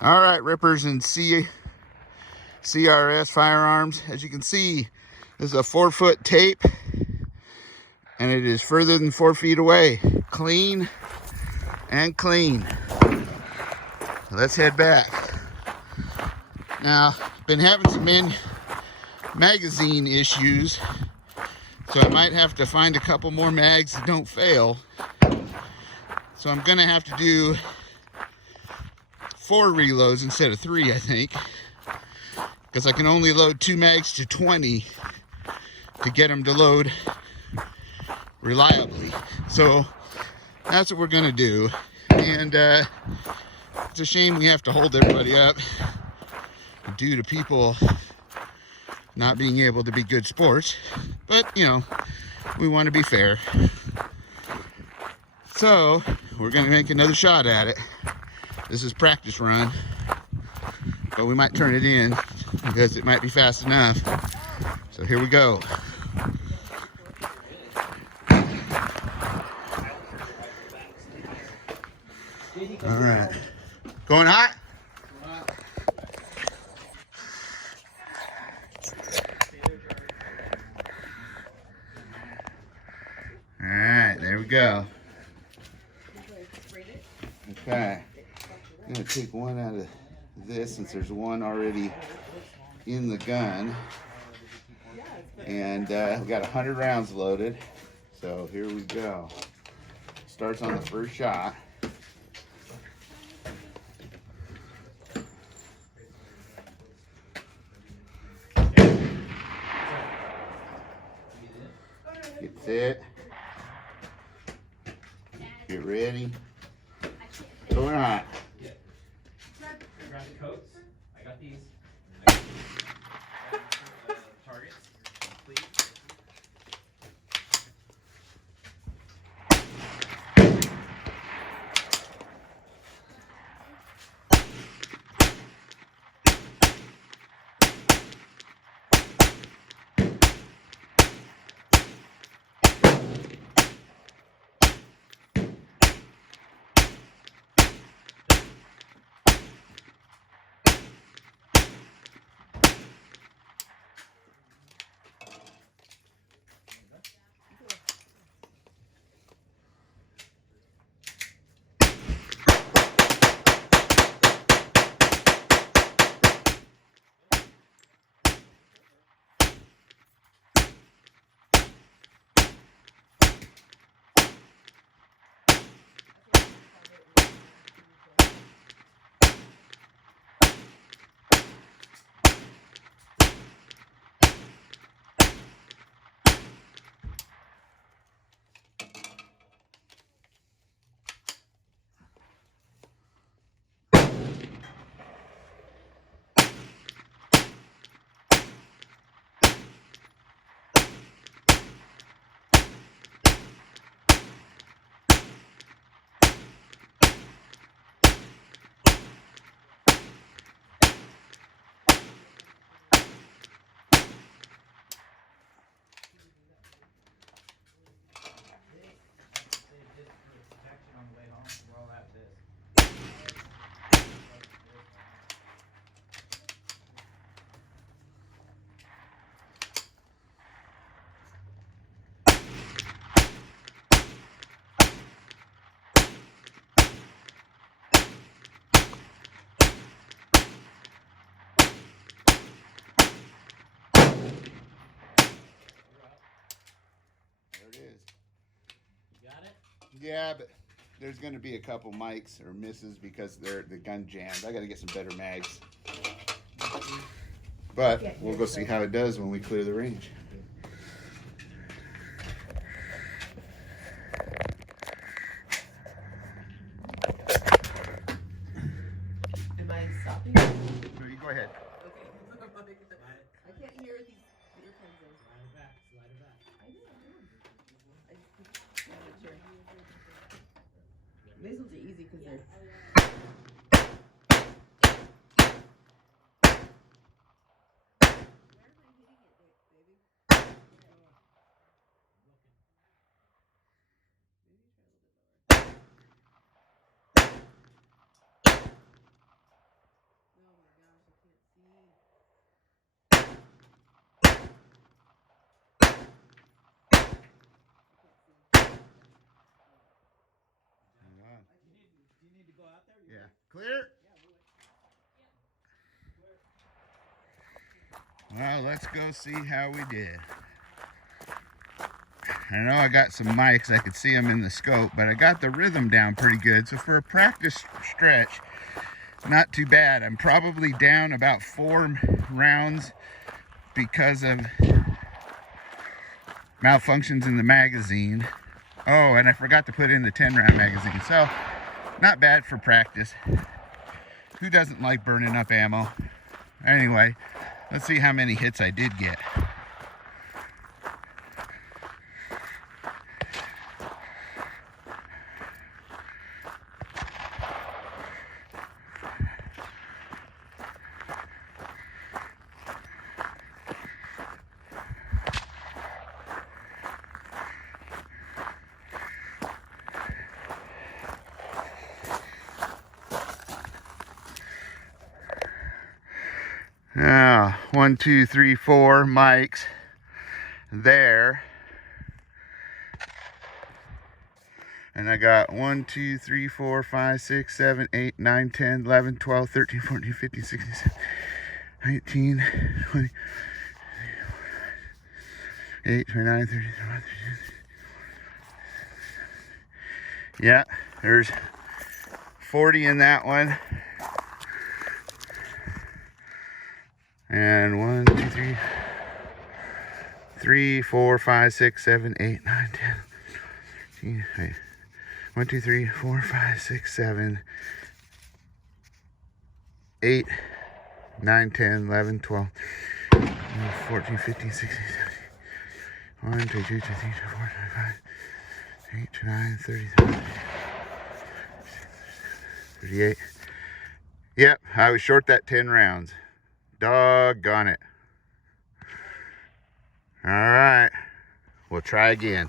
All right, Rippers and CRS Firearms. As you can see, this is a 4-foot tape, and it is further than 4 feet away. Clean and clean. Let's head back. Now, been having some magazine issues, so I might have to find a couple more mags that don't fail. So I'm gonna have to do 4 reloads instead of 3, I think, because I can only load 2 mags to 20 to get them to load reliably. So that's what we're gonna do. And it's a shame we have to hold everybody up due to people not being able to be good sports, but you know, we want to be fair. So we're gonna make another shot at it. This is practice run, but we might turn it in because it might be fast enough. So here we go. All right, going hot? All right, there we go. Okay, I'm gonna take one out of this since there's one already in the gun, and we got 100 rounds loaded. So here we go. Starts on the first shot. Get set. Get ready. Going hot. Grab the coats. I got these. Targets. Complete. There it is. You got it? Yeah, but there's going to be a couple mics or misses because the gun jammed. I got to get some better mags. But we'll go see how it does when we clear the range. Am I stopping? No, you go ahead. Okay. I can't hear these earphones in. Slide it back. Slide it back. I know. I just want to make sure. These ones are easy because they're. Clear? Well, let's go see how we did. I know I got some mics, I could see them in the scope, but I got the rhythm down pretty good. So for a practice stretch, not too bad. I'm probably down about 4 rounds because of malfunctions in the magazine. Oh, and I forgot to put in the 10-round magazine. So, not bad for practice. Who doesn't like burning up ammo? Anyway, let's see how many hits I did get. Now, 1, 2, 3, 4 mics there. And I got 1, 2, 3, 4, 5, 6, 7, 8, 9, 10, 11, 12, 13, 14, 15, 16, 17, 19, 20, 8, 29, 30, 31, 32. Yeah, there's 40 in that one. And 1, 2, 3, 3, 4, 5, 6, 7, 8, 9, 10, 13, wait. 1, 2, 3, 4, 5, 6, 7, 8, 9, 10, 11, 12, 14, 15, 16, 17, 1, 2, 3, 4, 5, 8, 9, 30, 38. Yep, I was short that 10 rounds. Doggone it. All right, we'll try again.